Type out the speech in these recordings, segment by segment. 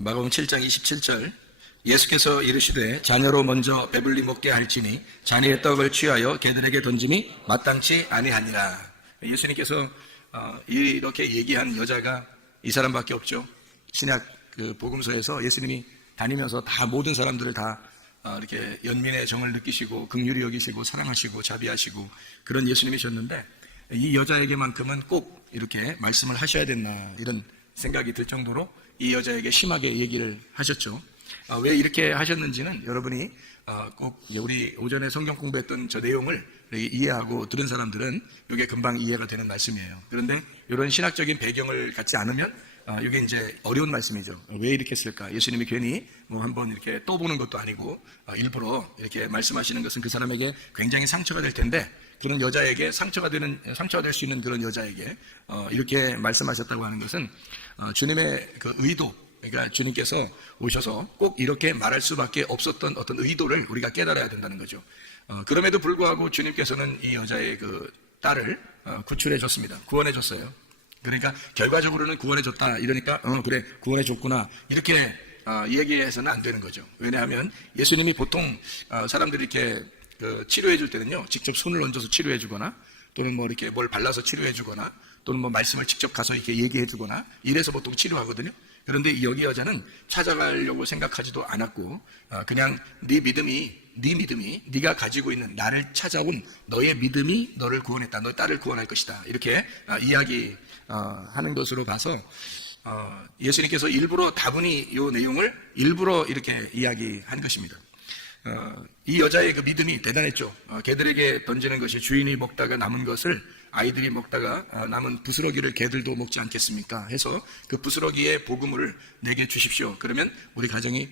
마가복음 7장 27절 예수께서 이르시되 자녀로 먼저 배불리 먹게 할지니 자녀의 떡을 취하여 개들에게 던짐이 마땅치 아니하니라. 예수님께서 이렇게 얘기한 여자가 이 사람밖에 없죠. 신약 복음서에서 예수님이 다니면서 다 모든 사람들을 다 이렇게 연민의 정을 느끼시고 긍휼히 여기시고 사랑하시고 자비하시고 그런 예수님이셨는데 이 여자에게만큼은 꼭 이렇게 말씀을 하셔야 됐나 이런 생각이 들 정도로 이 여자에게 심하게 얘기를 하셨죠. 왜 이렇게 하셨는지는 여러분이 꼭 우리 오전에 성경 공부했던 저 내용을 이해하고 들은 사람들은 이게 금방 이해가 되는 말씀이에요. 그런데 이런 신학적인 배경을 갖지 않으면 이게 이제 어려운 말씀이죠. 왜 이렇게 했을까? 예수님이 괜히 뭐 한번 이렇게 떠보는 것도 아니고 일부러 이렇게 말씀하시는 것은 그 사람에게 굉장히 상처가 될 텐데 그런 여자에게 상처가 될 수 있는 그런 여자에게 이렇게 말씀하셨다고 하는 것은 주님의 그 의도, 그러니까 주님께서 오셔서 꼭 이렇게 말할 수밖에 없었던 어떤 의도를 우리가 깨달아야 된다는 거죠. 그럼에도 불구하고 주님께서는 이 여자의 그 딸을 구출해 줬습니다. 구원해 줬어요. 그러니까 결과적으로는 구원해 줬다 이러니까 그래 구원해 줬구나 이렇게 얘기해서는 안 되는 거죠. 왜냐하면 예수님이 보통 사람들이 이렇게 치료해 줄 때는요 직접 손을 얹어서 치료해 주거나 또는 뭐 이렇게 뭘 발라서 치료해 주거나 또는 뭐 말씀을 직접 가서 이렇게 얘기해 주거나 이래서 보통 치료하거든요. 그런데 여기 여자는 찾아가려고 생각하지도 않았고 그냥 네 믿음이 네가 가지고 있는 나를 찾아온 너의 믿음이 너를 구원했다. 너의 딸을 구원할 것이다. 이렇게 이야기하는 것으로 봐서 예수님께서 일부러 다분히 이 내용을 일부러 이렇게 이야기한 것입니다. 이 여자의 그 믿음이 대단했죠. 개들에게 던지는 것이 주인이 먹다가 남은 것을 아이들이 먹다가 남은 부스러기를 개들도 먹지 않겠습니까? 해서 그 부스러기의 복음을 내게 주십시오. 그러면 우리 가정이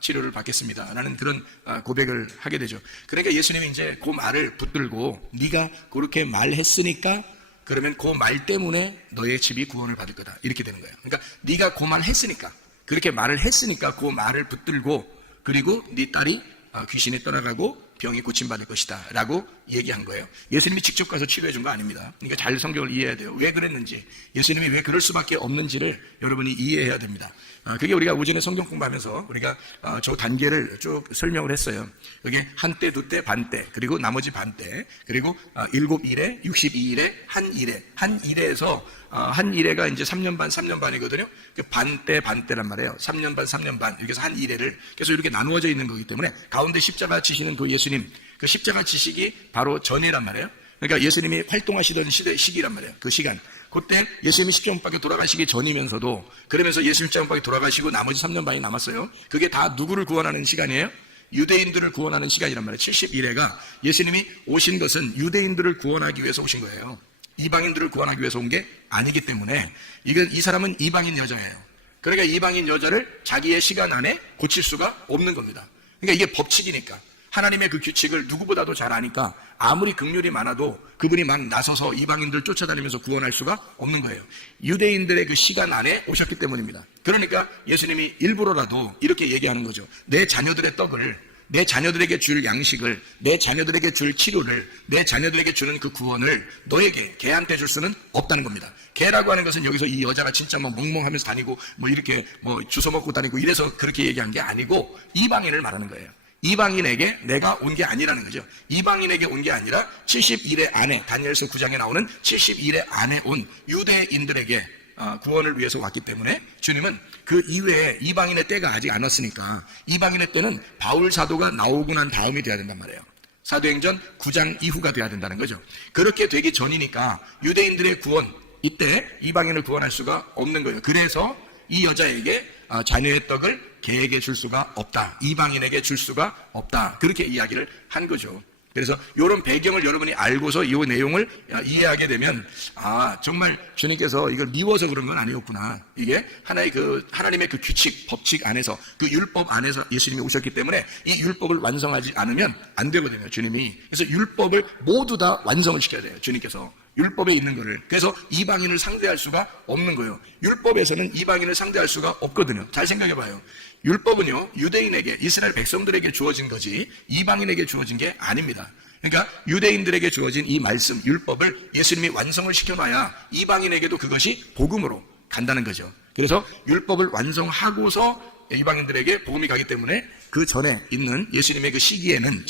치료를 받겠습니다. 라는 그런 고백을 하게 되죠. 그러니까 예수님이 이제 그 말을 붙들고 네가 그렇게 말했으니까 그러면 그 말 때문에 너의 집이 구원을 받을 거다. 이렇게 되는 거예요. 그러니까 네가 그 말 했으니까 그렇게 말을 했으니까 그 말을 붙들고 그리고 네 딸이 귀신이 떠나가고 병이 고침받을 것이다 라고 얘기한 거예요. 예수님이 직접 가서 치료해 준 거 아닙니다. 그러니까 잘 성경을 이해해야 돼요. 왜 그랬는지, 예수님이 왜 그럴 수밖에 없는지를 여러분이 이해해야 됩니다. 그게 우리가 오전에 성경 공부하면서 우리가 저 단계를 쭉 설명을 했어요. 그게 한때, 두때, 반때, 그리고 나머지 반때, 그리고 7일에, 62일에, 한 일에서 한 일회가 이제 3년 반, 3년 반이거든요. 반때란 말이에요. 3년 반, 3년 반. 이렇게 해서 한 일회를 계속 이렇게 나누어져 있는 거기 때문에 가운데 십자가 지시는 그 예수님, 그 십자가 지시기 바로 전이란 말이에요. 그러니까 예수님이 활동하시던 시기란 말이에요. 그 시간. 그때 예수님이 십자가 못 박혀 돌아가시기 전이면서도 그러면서 예수님 십자가 못 박혀 돌아가시고 나머지 3년 반이 남았어요. 그게 다 누구를 구원하는 시간이에요? 유대인들을 구원하는 시간이란 말이에요. 71회가 예수님이 오신 것은 유대인들을 구원하기 위해서 오신 거예요. 이방인들을 구원하기 위해서 온 게 아니기 때문에 이 사람은 이방인 여자예요. 그러니까 이방인 여자를 자기의 시간 안에 고칠 수가 없는 겁니다. 그러니까 이게 법칙이니까 하나님의 그 규칙을 누구보다도 잘 아니까 아무리 긍휼이 많아도 그분이 막 나서서 이방인들 쫓아다니면서 구원할 수가 없는 거예요. 유대인들의 그 시간 안에 오셨기 때문입니다. 그러니까 예수님이 일부러라도 이렇게 얘기하는 거죠. 내 자녀들의 떡을, 내 자녀들에게 줄 양식을, 내 자녀들에게 줄 치료를, 내 자녀들에게 주는 그 구원을 너에게, 개한테 줄 수는 없다는 겁니다. 개라고 하는 것은 여기서 이 여자가 진짜 뭐 멍멍하면서 다니고 뭐 이렇게 뭐 주워 먹고 다니고 이래서 그렇게 얘기한 게 아니고 이방인을 말하는 거예요. 이방인에게 내가 온 게 아니라는 거죠. 이방인에게 온 게 아니라 70일의 안에, 다니엘서 9장에 나오는 70일의 안에 온 유대인들에게 구원을 위해서 왔기 때문에 주님은 그 이외에 이방인의 때가 아직 안 왔으니까 이방인의 때는 바울 사도가 나오고 난 다음이 돼야 된단 말이에요. 사도행전 9장 이후가 돼야 된다는 거죠. 그렇게 되기 전이니까 유대인들의 구원, 이때 이방인을 구원할 수가 없는 거예요. 그래서 이 여자에게 자녀의 떡을 개에게 줄 수가 없다. 이방인에게 줄 수가 없다. 그렇게 이야기를 한 거죠. 그래서 이런 배경을 여러분이 알고서 이 내용을 이해하게 되면 정말 주님께서 이걸 미워서 그런 건 아니었구나. 이게 하나님의 그 규칙, 법칙 안에서 그 율법 안에서 예수님이 오셨기 때문에 이 율법을 완성하지 않으면 안 되거든요. 주님이. 그래서 율법을 모두 다 완성을 시켜야 돼요. 주님께서. 율법에 있는 거를. 그래서 이방인을 상대할 수가 없는 거예요. 율법에서는 이방인을 상대할 수가 없거든요. 잘 생각해 봐요. 율법은요, 유대인에게, 이스라엘 백성들에게 주어진 거지 이방인에게 주어진 게 아닙니다. 그러니까 유대인들에게 주어진 이 말씀, 율법을 예수님이 완성을 시켜놔야 이방인에게도 그것이 복음으로 간다는 거죠. 그래서 율법을 완성하고서 이방인들에게 복음이 가기 때문에 그 전에 있는 예수님의 그 시대에는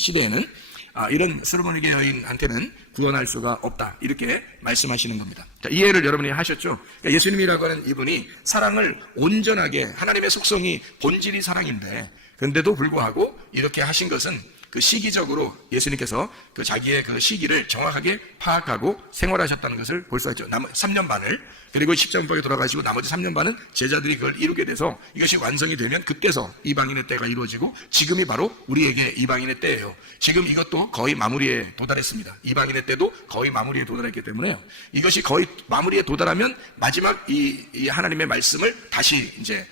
이런 수르보니게 여인한테는 구원할 수가 없다, 이렇게 말씀하시는 겁니다. 자, 이해를 여러분이 하셨죠? 그러니까 예수님이라고 하는 이분이 사랑을 온전하게, 하나님의 속성이 본질이 사랑인데, 그런데도 불구하고 이렇게 하신 것은 그 시기적으로 예수님께서 그 자기의 그 시기를 정확하게 파악하고 생활하셨다는 것을 볼 수가 있죠. 3년 반을, 그리고 십자군법에 돌아가시고 나머지 3년 반은 제자들이 그걸 이루게 돼서 이것이 완성이 되면 그때서 이방인의 때가 이루어지고, 지금이 바로 우리에게 이방인의 때예요. 지금 이것도 거의 마무리에 도달했습니다. 이방인의 때도 거의 마무리에 도달했기 때문에요. 이것이 거의 마무리에 도달하면 마지막 이 하나님의 말씀을 다시 이제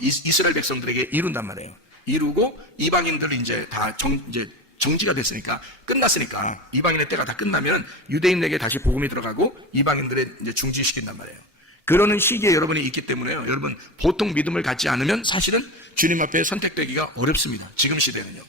이스라엘 백성들에게 이룬단 말이에요. 이루고 이방인들이 이제 다 정지가 됐으니까, 끝났으니까, 이방인의 때가 다 끝나면 유대인에게 다시 복음이 들어가고 이방인들을 이제 중지시킨단 말이에요. 그러는 시기에 여러분이 있기 때문에요. 여러분, 보통 믿음을 갖지 않으면 사실은 주님 앞에 선택되기가 어렵습니다. 지금 시대는요.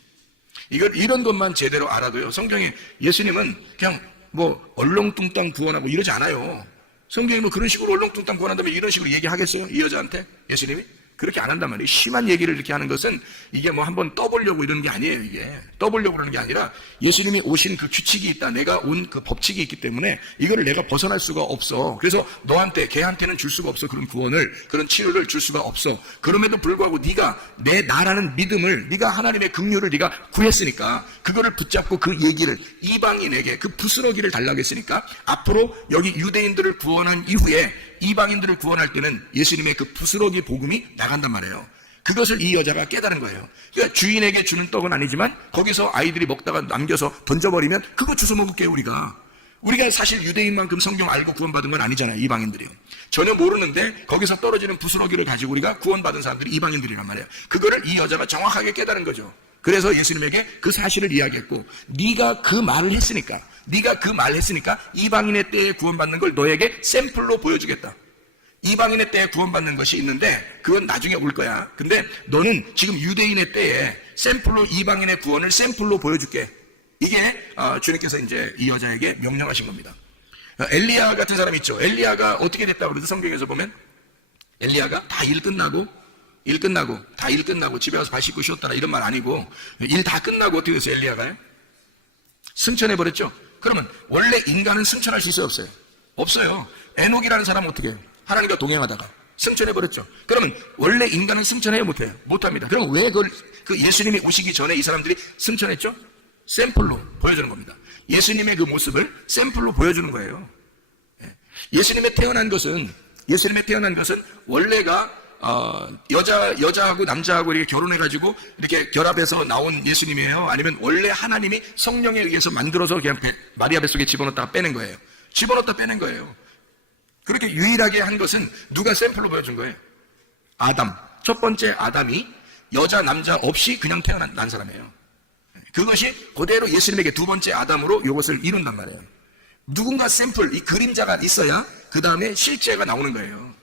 이런 것만 제대로 알아도요, 성경에 예수님은 그냥 뭐 얼렁뚱땅 구원하고 이러지 않아요. 성경이 뭐 그런 식으로 얼렁뚱땅 구원한다면 이런 식으로 얘기하겠어요? 이 여자한테 예수님이? 그렇게 안 한단 말이에요. 심한 얘기를 이렇게 하는 것은 이게 뭐 한번 떠보려고 이러는 게 아니에요. 이게 떠보려고 그러는 게 아니라 예수님이 오신 그 규칙이 있다, 내가 온 그 법칙이 있기 때문에 이거를 내가 벗어날 수가 없어. 그래서 너한테, 걔한테는 줄 수가 없어. 그런 구원을, 그런 치료를 줄 수가 없어. 그럼에도 불구하고 네가 나라는 믿음을, 네가 하나님의 긍휼을 네가 구했으니까 그거를 붙잡고 그 얘기를 이방인에게 그 부스러기를 달라고 했으니까, 앞으로 여기 유대인들을 구원한 이후에 이방인들을 구원할 때는 예수님의 그 부스러기 복음이 나간단 말이에요. 그것을 이 여자가 깨달은 거예요. 그러니까 주인에게 주는 떡은 아니지만 거기서 아이들이 먹다가 남겨서 던져버리면 그거 주워 먹을게요. 우리가 사실 유대인만큼 성경 알고 구원받은 건 아니잖아요. 이방인들이요. 전혀 모르는데 거기서 떨어지는 부스러기를 가지고 우리가 구원받은 사람들이 이방인들이란 말이에요. 그거를 이 여자가 정확하게 깨달은 거죠. 그래서 예수님에게 그 사실을 이야기했고, 네가 그 말을 했으니까 이방인의 때에 구원받는 걸 너에게 샘플로 보여주겠다. 이방인의 때에 구원받는 것이 있는데 그건 나중에 올 거야. 근데 너는 지금 유대인의 때에 샘플로 이방인의 구원을 샘플로 보여줄게. 이게 주님께서 이제 이 여자에게 명령하신 겁니다. 엘리야 같은 사람 있죠. 엘리야가 어떻게 됐다고 그러죠? 성경에서 보면 엘리야가 다 일 끝나고 집에 와서 발 씻고 쉬었다나 이런 말 아니고, 일 다 끝나고 어떻게 됐어요? 엘리야가요? 승천해버렸죠. 그러면 원래 인간은 승천할 수 있어요? 없어요? 없어요. 에녹이라는 사람은 어떻게 해요? 하나님과 동행하다가 승천해버렸죠. 그러면 원래 인간은 승천해요? 못해요? 못합니다. 그럼 왜 그 예수님이 오시기 전에 이 사람들이 승천했죠? 샘플로 보여주는 겁니다. 예수님의 그 모습을 샘플로 보여주는 거예요. 예수님의 태어난 것은 원래가 여자하고 남자하고 이렇게 결혼해가지고 이렇게 결합해서 나온 예수님이에요? 아니면 원래 하나님이 성령에 의해서 만들어서 그냥 마리아 뱃속에 집어넣었다가 빼낸 거예요? 집어넣었다 빼낸 거예요. 그렇게 유일하게 한 것은 누가 샘플로 보여준 거예요? 아담. 첫 번째 아담이 여자 남자 없이 그냥 난 사람이에요. 그것이 그대로 예수님에게 두 번째 아담으로 이것을 이룬단 말이에요. 누군가 샘플, 이 그림자가 있어야 그 다음에 실제가 나오는 거예요.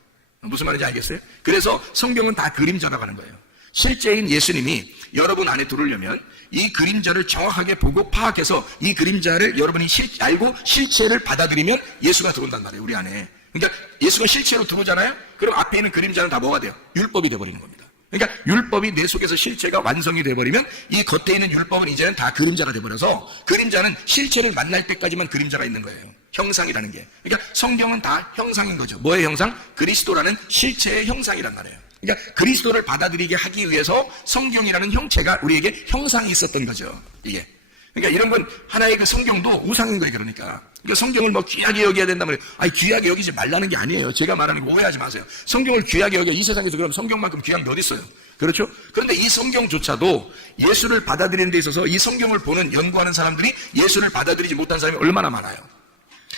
무슨 말인지 알겠어요? 그래서 성경은 다 그림자라고 하는 거예요. 실제인 예수님이 여러분 안에 들어오려면 이 그림자를 정확하게 보고 파악해서 이 그림자를 여러분이 알고 실체를 받아들이면 예수가 들어온단 말이에요. 우리 안에. 그러니까 예수가 실체로 들어오잖아요. 그럼 앞에 있는 그림자는 다 뭐가 돼요? 율법이 돼버리는 겁니다. 그러니까 율법이 내 속에서 실체가 완성이 돼버리면 이 겉에 있는 율법은 이제는 다 그림자가 돼버려서, 그림자는 실체를 만날 때까지만 그림자가 있는 거예요. 형상이라는 게. 그러니까 성경은 다 형상인 거죠. 뭐의 형상? 그리스도라는 실체의 형상이란 말이에요. 그러니까 그리스도를 받아들이게 하기 위해서 성경이라는 형체가 우리에게 형상이 있었던 거죠. 이게. 그러니까 이런 건 하나의 그 성경도 우상인 거예요. 그러니까 성경을 뭐 귀하게 여겨야 된다면, 귀하게 여기지 말라는 게 아니에요. 제가 말하는 거 오해하지 마세요. 성경을 귀하게 여겨. 이 세상에서 그럼 성경만큼 귀한 게 어디 있어요? 그렇죠? 그런데 이 성경조차도 예수를 받아들이는 데 있어서 이 성경을 보는, 연구하는 사람들이 예수를 받아들이지 못한 사람이 얼마나 많아요.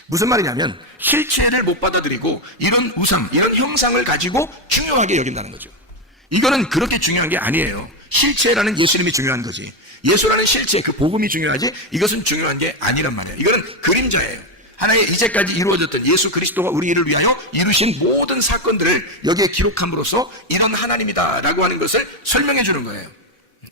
무슨 말이냐면 실체를 못 받아들이고 이런 우상, 이런 형상을 가지고 중요하게 여긴다는 거죠. 이거는 그렇게 중요한 게 아니에요. 실체라는 예수님이 중요한 거지. 예수라는 실체, 그 복음이 중요하지 이것은 중요한 게 아니란 말이에요. 이거는 그림자예요. 하나의 이제까지 이루어졌던 예수 그리스도가 우리를 위하여 이루신 모든 사건들을 여기에 기록함으로써 이런 하나님이다라고 하는 것을 설명해 주는 거예요.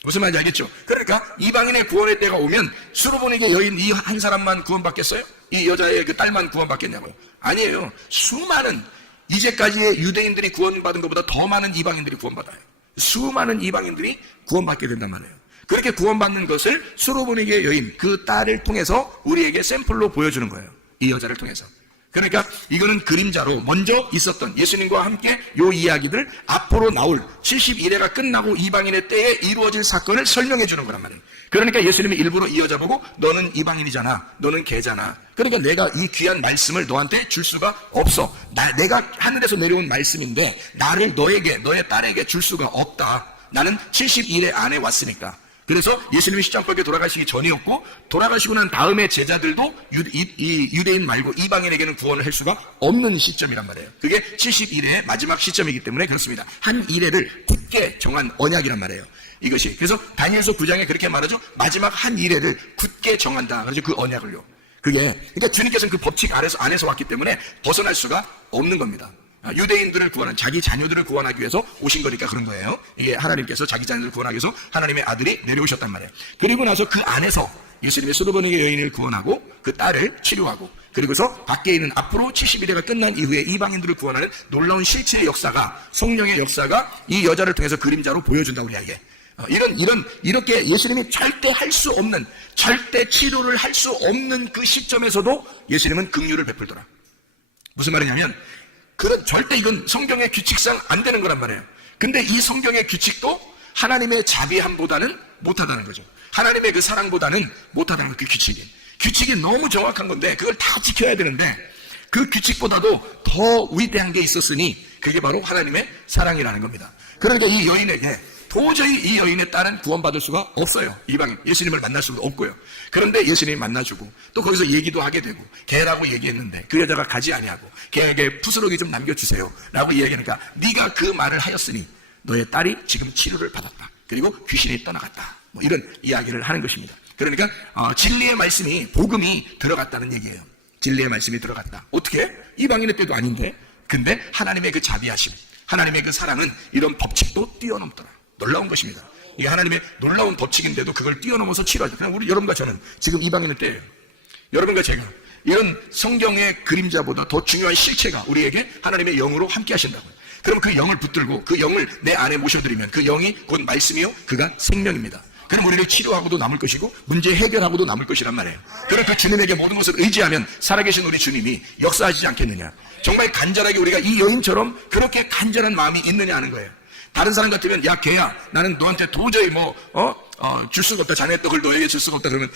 무슨 말인지 알겠죠? 그러니까 이방인의 구원의 때가 오면 수르보니게 여인 이 한 사람만 구원받겠어요? 이 여자의 그 딸만 구원받겠냐고요? 아니에요. 수많은 이제까지의 유대인들이 구원받은 것보다 더 많은 이방인들이 구원받아요. 수많은 이방인들이 구원받게 된단 말이에요. 그렇게 구원받는 것을 수로보니게 여인, 그 딸을 통해서 우리에게 샘플로 보여주는 거예요. 이 여자를 통해서. 그러니까 이거는 그림자로 먼저 있었던 예수님과 함께 요 이야기들 앞으로 나올 71회가 끝나고 이방인의 때에 이루어질 사건을 설명해 주는 거란 말이에요. 그러니까 예수님이 일부러 이 여자 보고 너는 이방인이잖아, 너는 개잖아. 그러니까 내가 이 귀한 말씀을 너한테 줄 수가 없어. 내가 하늘에서 내려온 말씀인데 나를 너에게, 너의 딸에게 줄 수가 없다. 나는 71회 안에 왔으니까. 그래서 예수님이 십자가에 돌아가시기 전이었고, 돌아가시고 난 다음에 제자들도 유대인 말고 이방인에게는 구원을 할 수가 없는 시점이란 말이에요. 그게 71회의 마지막 시점이기 때문에 그렇습니다. 한 일회를 굳게 정한 언약이란 말이에요. 이것이. 그래서 다니엘서 9장에 그렇게 말하죠. 마지막 한 일회를 굳게 정한다. 그래서 그 언약을요. 그러니까 주님께서는 그 법칙 안에서 왔기 때문에 벗어날 수가 없는 겁니다. 유대인들을 구원한, 자기 자녀들을 구원하기 위해서 오신 거니까 그런 거예요. 이게 하나님께서 자기 자녀들을 구원하기 위해서 하나님의 아들이 내려오셨단 말이에요. 그리고 나서 그 안에서 예수님의 수르보니게 여인을 구원하고 그 딸을 치료하고, 그리고서 밖에 있는 앞으로 71회가 끝난 이후에 이방인들을 구원하는 놀라운 실체의 역사가, 성령의 역사가 이 여자를 통해서 그림자로 보여준다 우리에게. 이렇게 예수님이 절대 할 수 없는, 절대 치료를 할 수 없는 그 시점에서도 예수님은 긍휼을 베풀더라. 무슨 말이냐면, 절대 이건 성경의 규칙상 안 되는 거란 말이에요. 근데 이 성경의 규칙도 하나님의 자비함보다는 못하다는 거죠. 하나님의 그 사랑보다는 못하다는 거, 그 규칙이 너무 정확한 건데 그걸 다 지켜야 되는데 그 규칙보다도 더 위대한 게 있었으니 그게 바로 하나님의 사랑이라는 겁니다. 그러니까 이 여인에게 도저히 이 여인의 딸은 구원받을 수가 없어요. 이방인, 예수님을 만날 수가 없고요. 그런데 예수님이 만나주고 또 거기서 얘기도 하게 되고, 개라고 얘기했는데 그 여자가 가지 아니하고 개에게 부스러기 좀 남겨주세요 라고 이야기하니까, 네가 그 말을 하였으니 너의 딸이 지금 치료를 받았다. 그리고 귀신이 떠나갔다. 뭐 이런 이야기를 하는 것입니다. 그러니까 진리의 말씀이, 복음이 들어갔다는 얘기예요. 진리의 말씀이 들어갔다. 어떻게? 이방인의 때도 아닌데. 근데 하나님의 그 자비하심, 하나님의 그 사랑은 이런 법칙도 뛰어넘더라. 놀라운 것입니다. 이게 하나님의 놀라운 법칙인데도 그걸 뛰어넘어서 치료하죠. 그냥 여러분과 저는 지금 이방인의 때예요. 여러분과 제가 이런 성경의 그림자보다 더 중요한 실체가 우리에게 하나님의 영으로 함께 하신다고요. 그럼 그 영을 붙들고 그 영을 내 안에 모셔드리면 그 영이 곧 말씀이요, 그가 생명입니다. 그럼 우리를 치료하고도 남을 것이고 문제 해결하고도 남을 것이란 말이에요. 그럼 그 주님에게 모든 것을 의지하면 살아계신 우리 주님이 역사하시지 않겠느냐. 정말 간절하게 우리가 이 여인처럼 그렇게 간절한 마음이 있느냐 하는 거예요. 다른 사람 같으면, 야 개야, 나는 너한테 도저히 줄 수가 없다, 자네 떡을 너에게 줄 수가 없다. 그러면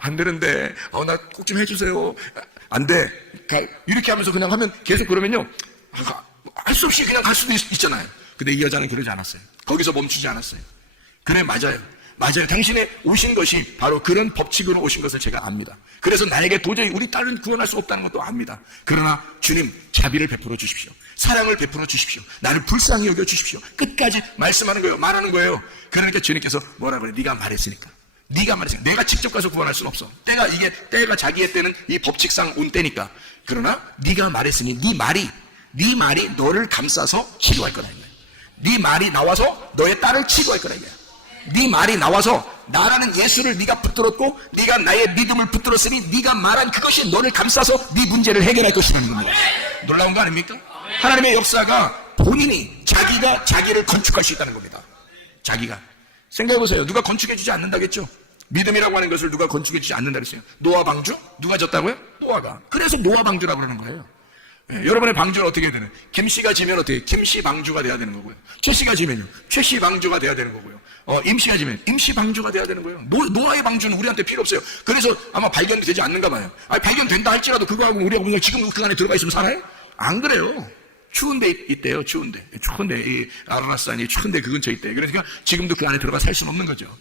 안 되는데 나 꼭 좀 해주세요. 안 돼. 이렇게 하면서 그냥 하면, 계속 그러면요 할 수 없이 그냥 갈 수도 있잖아요. 근데 이 여자는 그러지 않았어요. 거기서 멈추지 않았어요. 그래, 맞아요. 당신의 오신 것이 바로 그런 법칙으로 오신 것을 제가 압니다. 그래서 나에게 도저히 우리 딸은 구원할 수 없다는 것도 압니다. 그러나 주님, 자비를 베풀어 주십시오. 사랑을 베풀어 주십시오. 나를 불쌍히 여겨 주십시오. 끝까지 말씀하는 거예요. 말하는 거예요. 그러니까 주님께서 뭐라 그래? 네가 말했으니까. 내가 직접 가서 구원할 수는 없어. 때가 자기의 때는 이 법칙상 온 때니까. 그러나 네가 말했으니 네 말이 너를 감싸서 치료할 거다. 네 말이 나와서 너의 딸을 치료할 거다. 네 말이 나와서 나라는 예수를 네가 붙들었고 네가 나의 믿음을 붙들었으니 네가 말한 그것이 너를 감싸서 네 문제를 해결할 것이라는 겁니다. 놀라운 거 아닙니까? 하나님의 역사가 본인이, 자기가 자기를 건축할 수 있다는 겁니다. 자기가. 생각해보세요. 누가 건축해주지 않는다겠죠? 믿음이라고 하는 것을 누가 건축해주지 않는다 그랬어요. 노아 방주? 누가 졌다고요? 노아가. 그래서 노아 방주라고 그러는 거예요. 여러분의 방주는 어떻게 해야 되는? 김씨가 지면 어떻게? 김씨 방주가 돼야 되는 거고요. 최씨가 지면요, 최씨 방주가 돼야 되는 거고요. 임씨가 지면 임씨 방주가 돼야 되는 거예요. 노아의 방주는 우리한테 필요 없어요. 그래서 아마 발견되지 않는가 봐요. 발견된다 할지라도 그거하고 우리가 그냥 지금 그 안에 들어가 있으면 살아요? 안 그래요. 추운데 있대요. 추운데 이 아라나스산이 추운데 그 근처에 있대요. 그러니까 지금도 그 안에 들어가 살 수는 없는 거죠.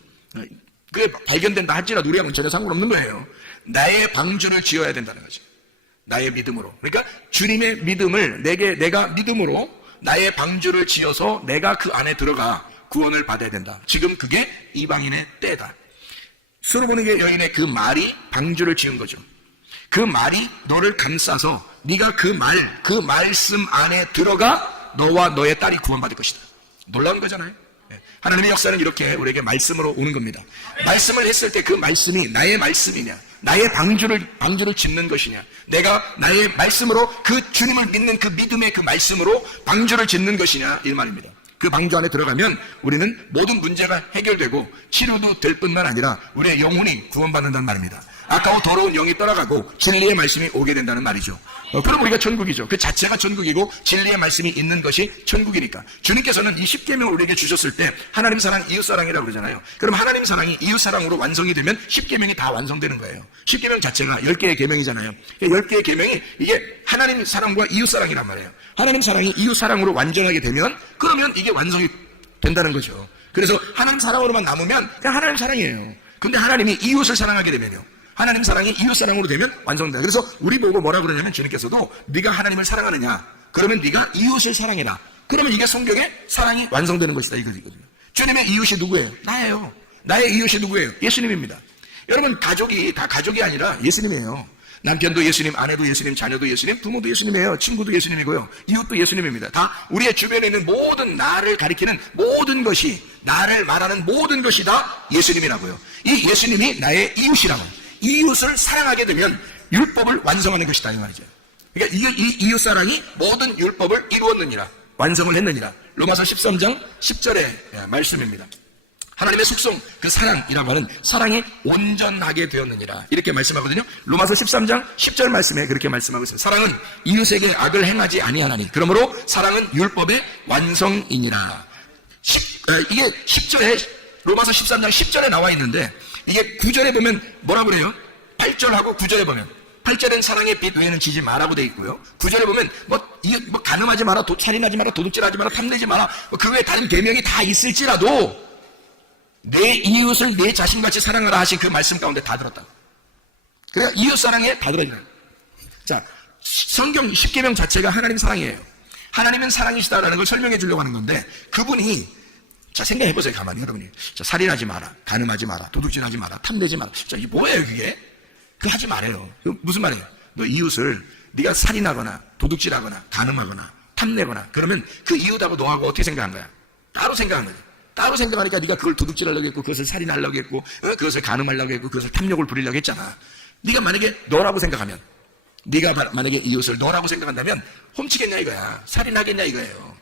그게 발견된다 할지라도 우리하고는 전혀 상관없는 거예요. 나의 방주를 지어야 된다는 거죠. 나의 믿음으로. 그러니까 주님의 믿음을 내가 믿음으로 나의 방주를 지어서 내가 그 안에 들어가 구원을 받아야 된다. 지금 그게 이방인의 때다. 수르보니게 여인의 그 말이 방주를 지은 거죠. 그 말이 너를 감싸서 네가 그 말씀 안에 들어가 너와 너의 딸이 구원받을 것이다. 놀라운 거잖아요. 하나님의 역사는 이렇게 우리에게 말씀으로 오는 겁니다. 말씀을 했을 때 그 말씀이 나의 말씀이냐, 나의 방주를 짓는 것이냐, 내가 나의 말씀으로 그 주님을 믿는 그 믿음의 그 말씀으로 방주를 짓는 것이냐, 이 말입니다. 그 방주 안에 들어가면 우리는 모든 문제가 해결되고 치료도 될 뿐만 아니라 우리의 영혼이 구원받는다는 말입니다. 아까워 더러운 영이 떠나가고 진리의 말씀이 오게 된다는 말이죠. 그럼 우리가 천국이죠. 그 자체가 천국이고 진리의 말씀이 있는 것이 천국이니까. 주님께서는 이 십계명을 우리에게 주셨을 때 하나님 사랑, 이웃 사랑이라고 그러잖아요. 그럼 하나님 사랑이 이웃 사랑으로 완성이 되면 십계명이 다 완성되는 거예요. 십계명 자체가 10개의 계명이잖아요. 10개의 계명이 이게 하나님 사랑과 이웃 사랑이란 말이에요. 하나님 사랑이 이웃 사랑으로 완전하게 되면 그러면 이게 완성이 된다는 거죠. 그래서 하나님 사랑으로만 남으면 그냥 하나님 사랑이에요. 근데 하나님이 이웃을 사랑하게 되면요, 하나님 사랑이 이웃 사랑으로 되면 완성된다. 그래서 우리 보고 뭐라 그러냐면 주님께서도 네가 하나님을 사랑하느냐? 그러면 네가 이웃을 사랑해라. 그러면 이게 성경에 사랑이 완성되는 것이다 이거거든요. 주님의 이웃이 누구예요? 나예요. 나의 이웃이 누구예요? 예수님입니다. 여러분, 가족이 다 가족이 아니라 예수님이에요. 남편도 예수님, 아내도 예수님, 자녀도 예수님, 부모도 예수님이에요. 친구도 예수님이고요. 이웃도 예수님입니다. 다 우리의 주변에 있는 모든 나를 가리키는 모든 것이, 나를 말하는 모든 것이 다 예수님이라고요. 이 예수님이 나의 이웃이라고. 이웃을 사랑하게 되면 율법을 완성하는 것이다 이 말이죠. 그러니까 이 이웃 사랑이 모든 율법을 이루었느니라, 완성을 했느니라. 로마서 13장 10절의 말씀입니다. 하나님의 속성, 그 사랑이란 말은 사랑이 온전하게 되었느니라 이렇게 말씀하거든요. 로마서 13장 10절 말씀에 그렇게 말씀하고 있습니다. 사랑은 이웃에게 악을 행하지 아니하나니 그러므로 사랑은 율법의 완성이니라. 이게 10절에, 로마서 13장 10절에 나와 있는데 이게 9절에 보면 뭐라 그래요? 8절하고 9절에 보면, 8절엔 사랑의 빛 외에는 지지 마라고 돼 있고요. 9절에 보면 이게 간음하지 마라, 살인하지 마라, 도둑질하지 마라, 탐내지 마라, 그 외에 다른 계명이 다 있을지라도 내 이웃을 내 자신같이 사랑하라 하신 그 말씀 가운데 다 들었다고. 그러니까 이웃 사랑에 다 들어있는 거예요. 자, 성경 10계명 자체가 하나님 사랑이에요. 하나님은 사랑이시다라는 걸 설명해 주려고 하는 건데, 그분이, 자, 생각해보세요, 가만히 여러분이. 자, 살인하지 마라, 간음하지 마라, 도둑질하지 마라, 탐내지 마라. 자, 이게 뭐예요, 그게? 그거 하지 말아요. 무슨 말이에요? 너 이웃을 네가 살인하거나 도둑질하거나 간음하거나 탐내거나 그러면 그 이웃하고 너하고 어떻게 생각한 거야? 따로 생각한 거야. 따로 생각하니까 네가 그걸 도둑질하려고 했고, 그것을 살인하려고 했고, 그것을 간음하려고 했고, 그것을 탐욕을 부리려고 했잖아. 네가 만약에 너라고 생각하면, 네가 만약에 이웃을 너라고 생각한다면 훔치겠냐 이거야, 살인하겠냐 이거예요,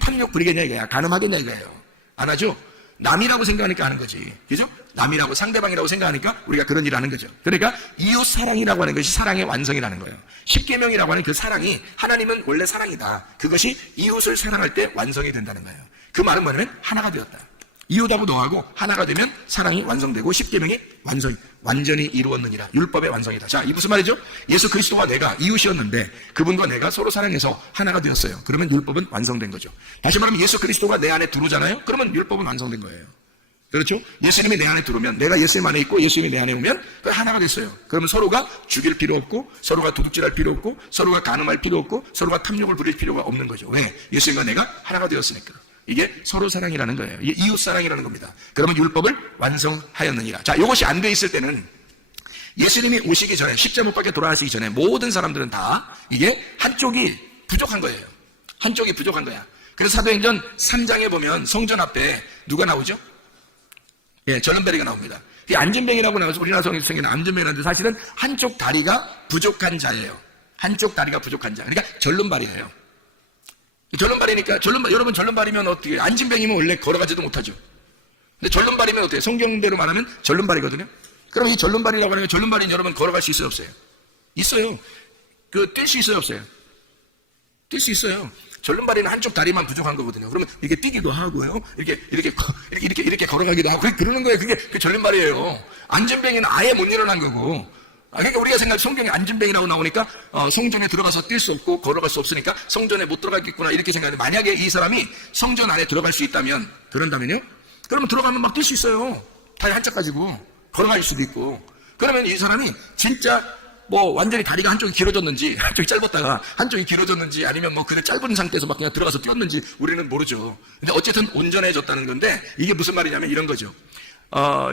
탐욕 부리겠냐 이거야, 간음하겠냐 이거예요. 안 하죠? 남이라고 생각하니까 하는 거지. 그죠? 남이라고, 상대방이라고 생각하니까 우리가 그런 일을 하는 거죠. 그러니까 이웃 사랑이라고 하는 것이 사랑의 완성이라는 거예요. 십계명이라고 하는 그 사랑이, 하나님은 원래 사랑이다. 그것이 이웃을 사랑할 때 완성이 된다는 거예요. 그 말은 뭐냐면 하나가 되었다. 이웃하고 너하고 하나가 되면 사랑이 완성되고 십계명이 완전히 이루었느니라. 율법의 완성이다. 자, 이 무슨 말이죠? 예수 그리스도와 내가 이웃이었는데 그분과 내가 서로 사랑해서 하나가 되었어요. 그러면 율법은 완성된 거죠. 다시 말하면 예수 그리스도가 내 안에 들어오잖아요. 그러면 율법은 완성된 거예요. 그렇죠? 예수님이 내 안에 들어오면, 내가 예수님 안에 있고 예수님이 내 안에 오면 그 하나가 됐어요. 그러면 서로가 죽일 필요 없고, 서로가 도둑질할 필요 없고, 서로가 간음할 필요 없고, 서로가 탐욕을 부릴 필요가 없는 거죠. 왜? 예수님과 내가 하나가 되었으니까. 이게 서로 사랑이라는 거예요. 이게 이웃 사랑이라는 겁니다. 그러면 율법을 완성하였느니라. 자, 이것이 안 돼 있을 때는 예수님이 오시기 전에, 십자가 못 박혀 돌아가시기 전에 모든 사람들은 다 이게 한쪽이 부족한 거예요. 한쪽이 부족한 거야. 그래서 사도행전 3장에 보면 성전 앞에 누가 나오죠? 예, 절름발이가 나옵니다. 이 안진뱅이라고 나와서 우리나라 성경에는 안진뱅이라는데 사실은 한쪽 다리가 부족한 자예요. 한쪽 다리가 부족한 자. 그러니까 절름발이에요. 절름발이니까, 여러분 절름발이면 어떻게, 안진뱅이면 원래 걸어가지도 못하죠. 근데 절름발이면 어때요? 성경대로 말하면 절름발이거든요. 그럼 이 절름발이라고 하는 게, 절름발인 여러분 걸어갈 수 있어요, 없어요? 있어요. 뛸 수 있어요, 없어요? 뛸 수 있어요. 절름발이는 한쪽 다리만 부족한 거거든요. 그러면 이렇게 뛰기도 하고요. 이렇게 걸어가기도 하고, 그러는 거예요. 그게 그 절름발이에요. 안진뱅이는 아예 못 일어난 거고. 그러니까 우리가 생각해, 성경에 안진뱅이라고 나오니까 성전에 들어가서 뛸 수 없고 걸어갈 수 없으니까 성전에 못 들어가겠구나 이렇게 생각하는데, 만약에 이 사람이 성전 안에 들어갈 수 있다면, 그런다면요? 그러면 들어가면 막 뛸 수 있어요. 다리 한짝 가지고 걸어갈 수도 있고. 그러면 이 사람이 진짜 완전히 다리가 한쪽이 길어졌는지, 한쪽이 짧았다가 한쪽이 길어졌는지, 아니면 그냥 짧은 상태에서 막 그냥 들어가서 뛰었는지 우리는 모르죠. 근데 어쨌든 온전해졌다는 건데, 이게 무슨 말이냐면 이런 거죠.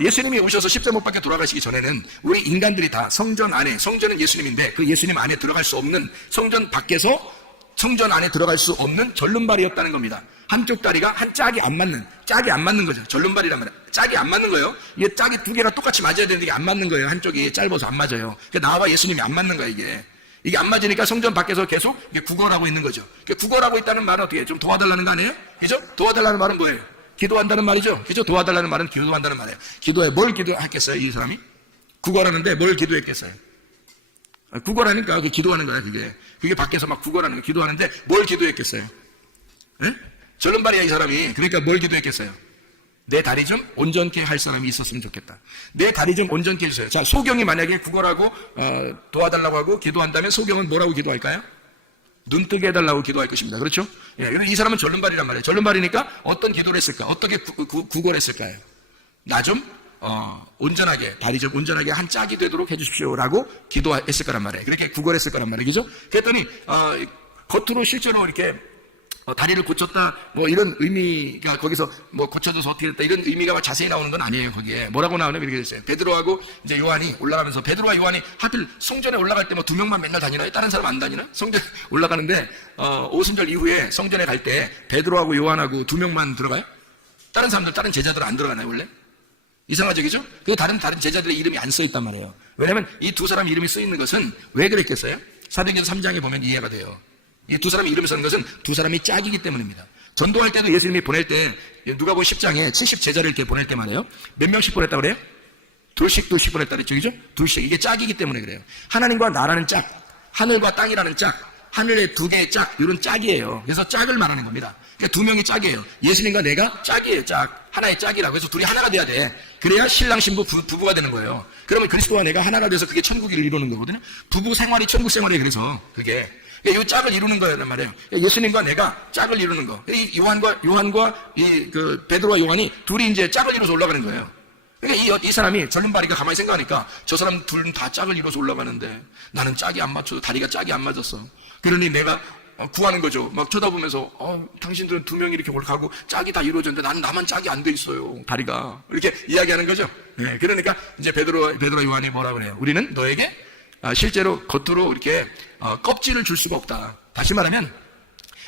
예수님이 오셔서 십자가 못 박혀 돌아가시기 전에는 우리 인간들이 다 성전 안에, 성전은 예수님인데 그 예수님 안에 들어갈 수 없는, 성전 밖에서 성전 안에 들어갈 수 없는 절름발이었다는 겁니다. 한쪽 다리가 짝이 안 맞는 거죠. 절름발이란 말이에요. 짝이 안 맞는 거예요. 이게 짝이 두 개가 똑같이 맞아야 되는데 이게 안 맞는 거예요. 한쪽이 짧아서 안 맞아요. 그러니까 나와 예수님이 안 맞는 거야, 이게. 이게 안 맞으니까 성전 밖에서 계속 이게 구걸하고 있는 거죠. 구걸하고 있다는 말은 어떻게 좀 도와달라는 거 아니에요? 그죠? 도와달라는 말은 뭐예요? 기도한다는 말이죠. 그죠? 도와달라는 말은 기도한다는 말이에요. 기도에 뭘 기도했겠어요, 이 사람이? 구걸하는데 뭘 기도했겠어요? 구걸하니까 기도하는 거야, 그게. 그게 밖에서 막 구걸하는 거, 기도하는데 뭘 기도했겠어요? 예? 절름발이야, 이 사람이. 그러니까 뭘 기도했겠어요? 내 다리 좀 온전케 할 사람이 있었으면 좋겠다. 내 다리 좀 온전케 해주세요. 자, 소경이 만약에 구걸하고 도와달라고 하고 기도한다면 소경은 뭐라고 기도할까요? 눈 뜨게 해달라고 기도할 것입니다. 그렇죠? 예, 이 사람은 절름발이란 말이에요. 절름발이니까 어떤 기도를 했을까? 어떻게 구걸했을까요? 나 좀 온전하게, 다리 좀 온전하게 한 짝이 되도록 해주십시오라고 기도했을 거란 말이에요. 그렇게 구걸했을 거란 말이에요. 그죠? 그랬더니 겉으로 실제로 이렇게 다리를 고쳤다, 뭐 이런 의미가 거기서 뭐 고쳐줘서 어떻게 됐다, 이런 의미가 막 자세히 나오는 건 아니에요. 거기에 뭐라고 나오냐면 이렇게 됐어요. 베드로하고 이제 요한이 올라가면서, 베드로와 요한이 하필 성전에 올라갈 때 뭐 두 명만 맨날 다니나요? 다른 사람 안 다니나? 성전 올라가는데 오순절 이후에 성전에 갈 때 베드로하고 요한하고 두 명만 들어가요? 다른 사람들, 다른 제자들 안 들어가나요, 원래? 이상하죠, 그죠? 그 다른 제자들의 이름이 안 써 있단 말이에요. 왜냐면 이 두 사람 이름이 써 있는 것은 왜 그랬겠어요? 사도행전 3장에 보면 이해가 돼요. 이 두 사람이 이름을 쓰는 것은 두 사람이 짝이기 때문입니다. 전도할 때도 예수님이 보낼 때, 누가복음 10장에 70 제자를 이렇게 보낼 때 말이에요. 몇 명씩 보냈다 그래요? 둘씩 보냈다 그랬죠, 그죠? 둘씩. 이게 짝이기 때문에 그래요. 하나님과 나라는 짝, 하늘과 땅이라는 짝, 하늘의 두 개의 짝, 이런 짝이에요. 그래서 짝을 말하는 겁니다. 그러니까 두 명이 짝이에요. 예수님과 내가 짝이에요, 짝. 하나의 짝이라고 해서 둘이 하나가 돼야 돼. 그래야 신랑 신부 부부가 되는 거예요. 그러면 그리스도와 내가 하나가 돼서 그게 천국을 이루는 거거든요. 부부 생활이 천국 생활이에요. 그래서 그게. 이 짝을 이루는 거란 말이에요. 예수님과 내가 짝을 이루는 거. 이 요한과 베드로와 요한이 둘이 이제 짝을 이루어서 올라가는 거예요. 그러니까 이 사람이 절름발이가 가만히 생각하니까 저 사람 둘은 다 짝을 이루어서 올라가는데 나는 짝이 안 맞춰서 다리가 짝이 안 맞았어. 그러니 내가 구하는 거죠. 막 쳐다보면서 당신들은 두 명이 이렇게 올라가고 짝이 다 이루어졌는데 나만 짝이 안 돼 있어요. 다리가. 이렇게 이야기하는 거죠. 네, 그러니까 이제 베드로 요한이 뭐라 그래요? 우리는 너에게 실제로 겉으로 이렇게 껍질을 줄 수가 없다. 다시 말하면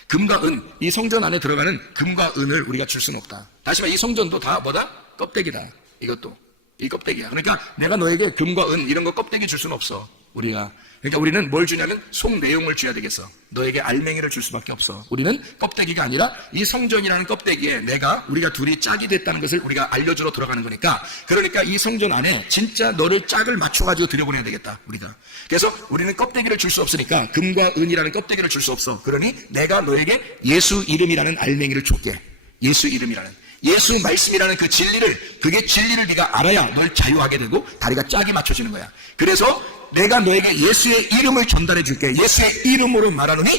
금과 은, 이 성전 안에 들어가는 금과 은을 우리가 줄 수는 없다. 다시 말해 이 성전도 다 뭐다? 껍데기다. 이것도 이 껍데기야. 그러니까 내가 너에게 금과 은 이런 거 껍데기 줄 수는 없어. 그러니까 우리는 뭘 주냐면 속 내용을 줘야 되겠어. 너에게 알맹이를 줄 수밖에 없어. 우리는 껍데기가 아니라 이 성전이라는 껍데기에 우리가 둘이 짝이 됐다는 것을 우리가 알려주러 들어가는 거니까, 그러니까 이 성전 안에 진짜 너를 짝을 맞춰가지고 들여보내야 되겠다, 우리가. 그래서 우리는 껍데기를 줄 수 없으니까 금과 은이라는 껍데기를 줄 수 없어. 그러니 내가 너에게 예수 이름이라는 알맹이를 줄게. 예수 이름이라는. 예수 말씀이라는 그 진리를, 그게 진리를 네가 알아야 널 자유하게 되고 다리가 짝이 맞춰지는 거야. 그래서 내가 너에게 예수의 이름을 전달해 줄게. 예수의 이름으로 말하노니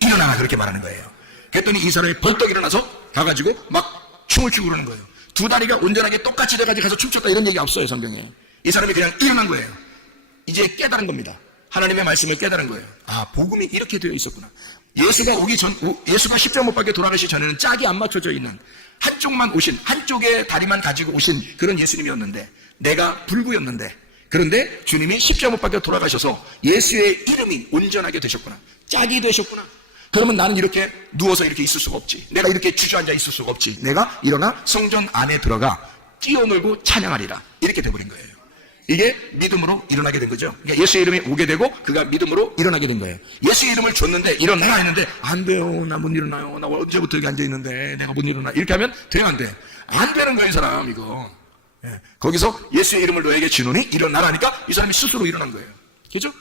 일어나, 그렇게 말하는 거예요. 그랬더니 이 사람이 벌떡 일어나서 가가지고 막 춤을 추고 그러는 거예요. 두 다리가 온전하게 똑같이 돼가지고 가서 춤췄다 이런 얘기 없어요, 성경에. 이 사람이 그냥 일어난 거예요. 이제 깨달은 겁니다. 하나님의 말씀을 깨달은 거예요. 복음이 이렇게 되어 있었구나. 예수가 십자가 못 박혀 돌아가시기 전에는 짝이 안 맞춰져 있는, 한쪽만 오신, 한쪽의 다리만 가지고 오신 그런 예수님이었는데, 내가 불구였는데, 그런데 주님이 십자가 못 박혀 돌아가셔서 예수의 이름이 온전하게 되셨구나. 짝이 되셨구나. 그러면 나는 이렇게 누워서 이렇게 있을 수가 없지. 내가 이렇게 주저앉아 있을 수가 없지. 내가 일어나 성전 안에 들어가 뛰어놀고 찬양하리라. 이렇게 돼버린 거예요. 이게 믿음으로 일어나게 된 거죠. 그러니까 예수의 이름이 오게 되고 그가 믿음으로 일어나게 된 거예요. 예수의 이름을 줬는데 일어나라 했는데 안 돼요. 나 못 일어나요. 나 언제부터 여기 앉아있는데 내가 못 일어나. 이렇게 하면 돼요, 안 돼? 안 되는 거예요, 이 사람. 이거. 거기서 예수의 이름을 너에게 주노니 일어나라니까 이 사람이 스스로 일어난 거예요. 그죠?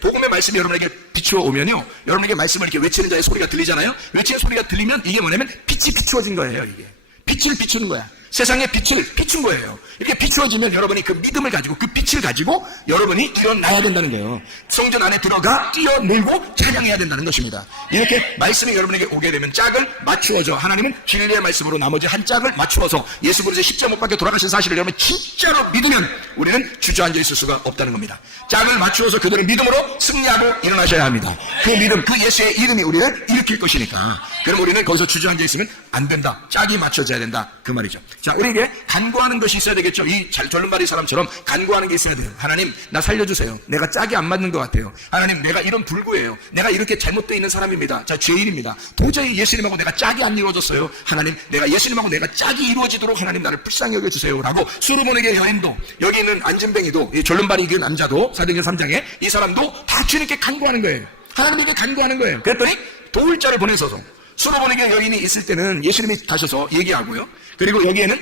복음의 말씀이 여러분에게 비추어 오면요, 여러분에게 말씀을 이렇게 외치는 자의 소리가 들리잖아요. 외치는 소리가 들리면 이게 뭐냐면 빛이 비추어진 거예요. 이게 빛을 비추는 거야. 세상에 빛을 비춘 거예요. 이렇게 비추어지면 여러분이 그 믿음을 가지고, 그 빛을 가지고 여러분이 일어나야 된다는 거예요. 성전 안에 들어가 뛰어놀고 찬양해야 된다는 것입니다. 이렇게 말씀이 여러분에게 오게 되면 짝을 맞추어져. 하나님은 진리의 말씀으로 나머지 한 짝을 맞추어서 예수 그리스도의 십자가 못 박혀 돌아가신 사실을 여러분 진짜로 믿으면 우리는 주저앉아 있을 수가 없다는 겁니다. 짝을 맞추어서 그들의 믿음으로 승리하고 일어나셔야 합니다. 그 믿음, 그 예수의 이름이 우리를 일으킬 것이니까. 그럼 우리는 거기서 주저앉아 있으면 안 된다. 짝이 맞춰져야 된다, 그 말이죠. 자, 우리에게 간구하는 것이 있어야 되겠죠. 이 절름발이 사람처럼 간구하는 게 있어야 돼요. 하나님, 나 살려주세요. 내가 짝이 안 맞는 것 같아요. 하나님, 내가 이런 불구예요. 내가 이렇게 잘못되어 있는 사람입니다. 자, 죄인입니다. 도저히 예수님하고 내가 짝이 안 이루어졌어요. 하나님, 내가 예수님하고 내가 짝이 이루어지도록 하나님 나를 불쌍히 여겨주세요. 라고 솔로몬에게 여인도, 여기 있는 안진뱅이도, 이 절름발이 그 남자도 사도행전 3장에 이 사람도 다 주님께 간구하는 거예요. 하나님에게 간구하는 거예요. 그랬더니 도울 자를 보내서서 솔로몬에게 여인이 있을 때는 예수님이 가셔서 얘기하고요. 그리고 여기에는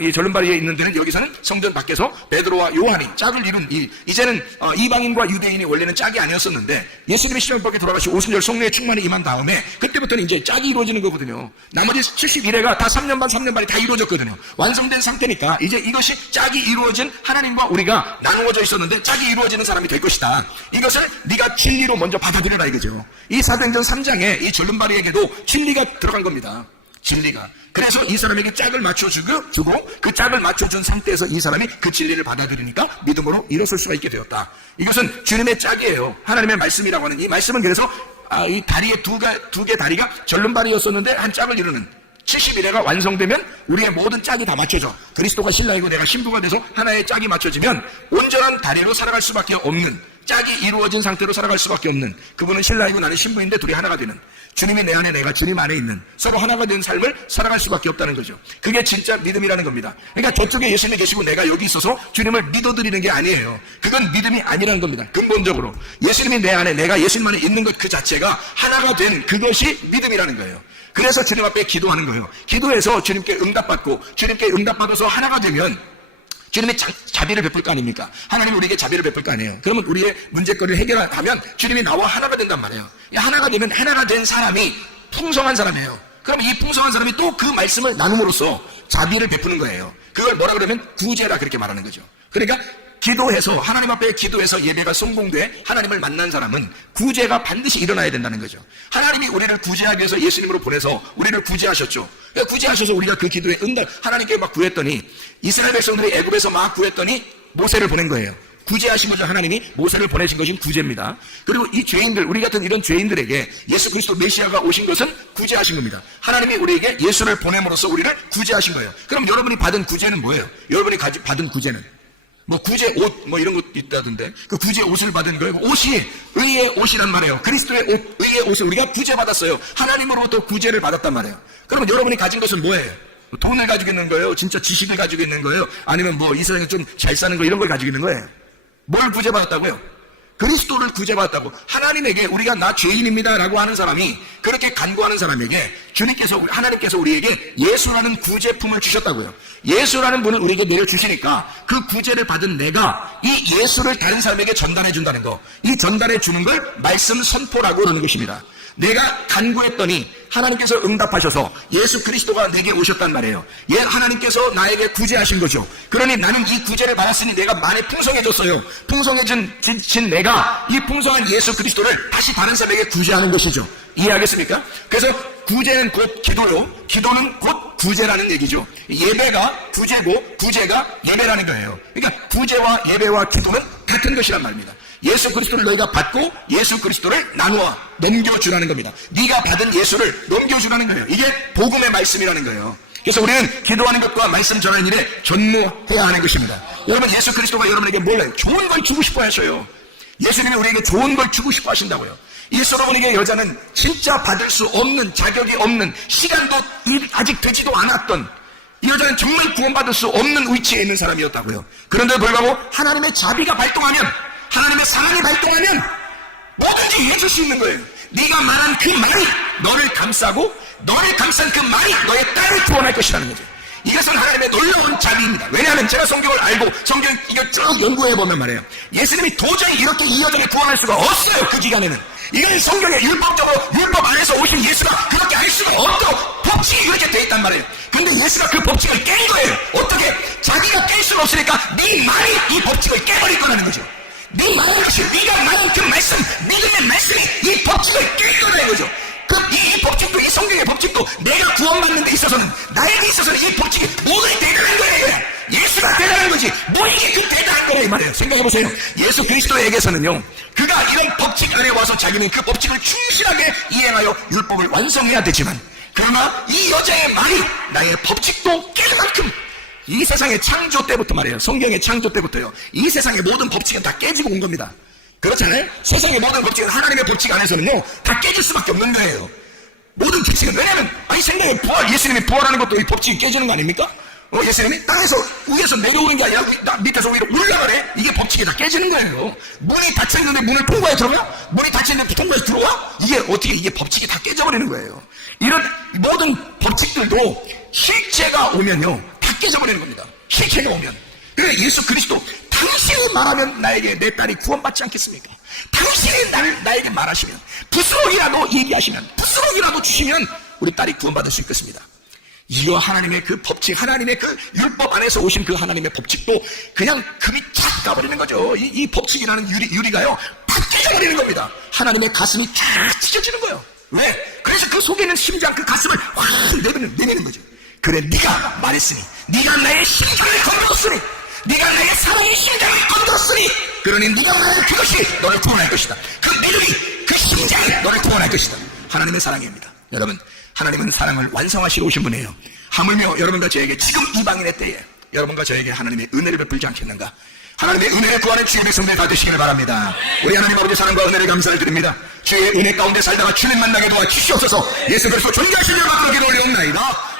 이 절름발이에 있는 데는 여기서는 성전 밖에서 베드로와 요한이 짝을 이룬 이제는 이방인과 유대인이 원래는 짝이 아니었었는데 예수님이 십자가에 돌아가시고 오순절 성령의 충만이 임한 다음에 그때부터는 이제 짝이 이루어지는 거거든요. 나머지 71회가 다 3년 반 3년 반이 다 이루어졌거든요. 완성된 상태니까 이제 이것이 짝이 이루어진 하나님과 우리가 나누어져 있었는데 짝이 이루어지는 사람이 될 것이다. 이것을 네가 진리로 먼저 받아들여라 이거죠. 이 사도행전 3장에 이 절름발이에게도 진리가 들어간 겁니다. 진리가. 그래서 이 사람에게 짝을 맞춰주고 그 짝을 맞춰준 상태에서 이 사람이 그 진리를 받아들이니까 믿음으로 일어설 수가 있게 되었다. 이것은 주님의 짝이에요. 하나님의 말씀이라고 하는 이 말씀은 그래서 이 다리에 두 개 다리가 절름발이었었는데 한 짝을 이루는 71회가 완성되면 우리의 모든 짝이 다 맞춰져. 그리스도가 신랑이고 내가 신부가 돼서 하나의 짝이 맞춰지면 온전한 다리로 살아갈 수밖에 없는, 짝이 이루어진 상태로 살아갈 수밖에 없는, 그분은 신랑이고 나는 신부인데 둘이 하나가 되는, 주님이 내 안에 내가 주님 안에 있는 서로 하나가 된 삶을 살아갈 수밖에 없다는 거죠. 그게 진짜 믿음이라는 겁니다. 그러니까 저쪽에 예수님이 계시고 내가 여기 있어서 주님을 믿어드리는 게 아니에요. 그건 믿음이 아니라는 겁니다. 근본적으로 예수님이 내 안에 내가 예수님 안에 있는 것 그 자체가 하나가 된 그것이 믿음이라는 거예요. 그래서 주님 앞에 기도하는 거예요. 기도해서 주님께 응답받고 주님께 응답받아서 하나가 되면 주님이 자비를 베풀 거 아닙니까? 하나님이 우리에게 자비를 베풀 거 아니에요. 그러면 우리의 문제거리를 해결하면 주님이 나와 하나가 된단 말이에요. 하나가 되면 하나가 된 사람이 풍성한 사람이에요. 그러면 이 풍성한 사람이 또 그 말씀을 나눔으로써 자비를 베푸는 거예요. 그걸 뭐라 그러면 구제라 그렇게 말하는 거죠. 그러니까 기도해서 하나님 앞에 기도해서 예배가 성공돼 하나님을 만난 사람은 구제가 반드시 일어나야 된다는 거죠. 하나님이 우리를 구제하기 위해서 예수님으로 보내서 우리를 구제하셨죠. 구제하셔서 우리가 그 기도에 응답 하나님께 막 구했더니 이스라엘 백성들이 애굽에서 막 구했더니 모세를 보낸 거예요. 구제하신 거죠. 하나님이 모세를 보내신 것이 구제입니다. 그리고 이 죄인들, 우리 같은 이런 죄인들에게 예수 그리스도 메시아가 오신 것은 구제하신 겁니다. 하나님이 우리에게 예수를 보냄으로써 우리를 구제하신 거예요. 그럼 여러분이 받은 구제는 뭐예요? 여러분이 받은 구제는 뭐 구제 옷 뭐 이런 것 있다던데 그 구제 옷을 받은 거예요. 옷이 의의 옷이란 말이에요. 그리스도의 옷, 의의 옷을 우리가 구제 받았어요. 하나님으로부터 구제를 받았단 말이에요. 그러면 여러분이 가진 것은 뭐예요? 돈을 가지고 있는 거예요? 진짜 지식을 가지고 있는 거예요? 아니면 뭐 이 세상에 좀 잘 사는 거 이런 걸 가지고 있는 거예요? 뭘 구제 받았다고요? 그리스도를 구제받았다고. 하나님에게 우리가 나 죄인입니다 라고 하는 사람이 그렇게 간구하는 사람에게 하나님께서 우리에게 예수라는 구제품을 주셨다고요. 예수라는 분을 우리에게 내려주시니까 그 구제를 받은 내가 이 예수를 다른 사람에게 전달해 준다는 거, 이 전달해 주는 걸 말씀 선포라고 하는 것입니다. 내가 간구했더니 하나님께서 응답하셔서 예수 그리스도가 내게 오셨단 말이에요. 하나님께서 나에게 구제하신 거죠. 그러니 나는 이 구제를 받았으니 내가 많이 풍성해졌어요. 풍성해진 내가 이 풍성한 예수 그리스도를 다시 다른 사람에게 구제하는 것이죠. 이해하겠습니까? 그래서 구제는 곧 기도요, 기도는 곧 구제라는 얘기죠. 예배가 구제고 구제가 예배라는 거예요. 그러니까 구제와 예배와 기도는 같은 것이란 말입니다. 예수 그리스도를 너희가 받고 예수 그리스도를 나누어 넘겨주라는 겁니다. 네가 받은 예수를 넘겨주라는 거예요. 이게 복음의 말씀이라는 거예요. 그래서 우리는 기도하는 것과 말씀 전하는 일에 전무해야 하는 것입니다. 여러분, 예수 그리스도가 여러분에게 뭘 해요? 좋은 걸 주고 싶어 하셔요. 예수님이 우리에게 좋은 걸 주고 싶어 하신다고요. 이 솔로몬에게 여자는 진짜 받을 수 없는, 자격이 없는, 시간도 아직 되지도 않았던, 이 여자는 정말 구원받을 수 없는 위치에 있는 사람이었다고요. 그런데도 불구하고 하나님의 자비가 발동하면, 하나님의 사랑이 발동하면 뭐든지 해줄 수 있는 거예요. 네가 말한 그 말이 너를 감싸고 너를 감싼 그 말이 너의 딸을 구원할 것이라는 거죠. 이것은 하나님의 놀라운 자비입니다. 왜냐하면 제가 성경을 알고 성경 이걸 쭉 연구해보면 말이에요, 예수님이 도저히 이렇게 이 여자를 구원할 수가 없어요. 그 기간에는 이건 성경에 율법적으로 율법 안에서 오신 예수가 그렇게 할 수가 없도록 법칙이 이렇게 돼 있단 말이에요. 근데 예수가 그 법칙을 깬 거예요. 어떻게? 자기가 깰 수는 없으니까 네 말이 이 법칙을 깨버릴 거라는 거죠. 네 말한 것이, 네가 말한 그 말씀, 믿음의 말씀이 이 법칙을 깰 거라는 거죠. 이 법칙도, 이 성경의 법칙도 내가 구원받는 데 있어서는, 나에게 있어서는 이 법칙이 모두 대단한 거예요. 예수가 대단한 거지 뭐 이게 그 대단한 거라 이 말이에요. 생각해보세요. 예수 그리스도에게서는요, 그가 이런 법칙 안에 와서 자기는 그 법칙을 충실하게 이행하여 율법을 완성해야 되지만, 그러나 이 여자의 말이 나의 법칙도 깰 만큼 이 세상의 창조 때부터 말이에요. 성경의 창조 때부터요. 이 세상의 모든 법칙은 다 깨지고 온 겁니다. 그렇잖아요? 세상의 모든 법칙은 하나님의 법칙 안에서는요, 다 깨질 수밖에 없는 거예요. 모든 규칙은. 왜냐면, 아니, 생명의 부활, 예수님이 부활하는 것도 이 법칙이 깨지는 거 아닙니까? 예수님이 땅에서, 위에서 내려오는 게 아니라 밑에서 위로 올라가래? 이게 법칙이 다 깨지는 거예요. 문이 닫혀있는데 문을 통과해 들어가? 문이 닫혀있는데 통과해서 들어와? 이게 법칙이 다 깨져버리는 거예요. 이런 모든 법칙들도 실체가 오면요, 다 깨져버리는 겁니다. 실체가 오면. 그래, 예수 그리스도, 당신이 말하면 나에게 내 딸이 구원받지 않겠습니까? 당신이 나에게 말하시면, 부스럭이라도 얘기하시면, 부스럭이라도 주시면 우리 딸이 구원받을 수 있겠습니다. 이거 하나님의 그 법칙, 하나님의 그 율법 안에서 오신 그 하나님의 법칙도 그냥 금이 쫙 가버리는 거죠. 이 법칙이라는 유리가요, 팍 깨져버리는 겁니다. 하나님의 가슴이 쫙 찢어지는 거예요. 왜? 그래서 그 속에 있는 심장, 그 가슴을 확 내미는 거죠. 그래, 네가 말했으니, 네가 나의 심장을 건드렸으니, 네가 나의 사랑의 심장을 건드렸으니, 그러니 네가 말하는 그것이 너를 구원할 것이다. 그 멜로디, 그 심장이 너를 구원할 것이다. 하나님의 사랑입니다. 여러분, 하나님은 사랑을 완성하시러 오신 분이에요. 하물며 여러분과 저에게 지금 이방인의 때에 여러분과 저에게 하나님의 은혜를 베풀지 않겠는가? 하나님의 은혜를 구하는 주님의 성도들 다 되시기를 바랍니다. 우리 하나님 아버지 사랑과 은혜를 감사를 드립니다. 주의 은혜 가운데 살다가 주님 만나게 도와주시옵소서. 예수 그리스도 존귀하신 이름으로 기도 올려옵나이다.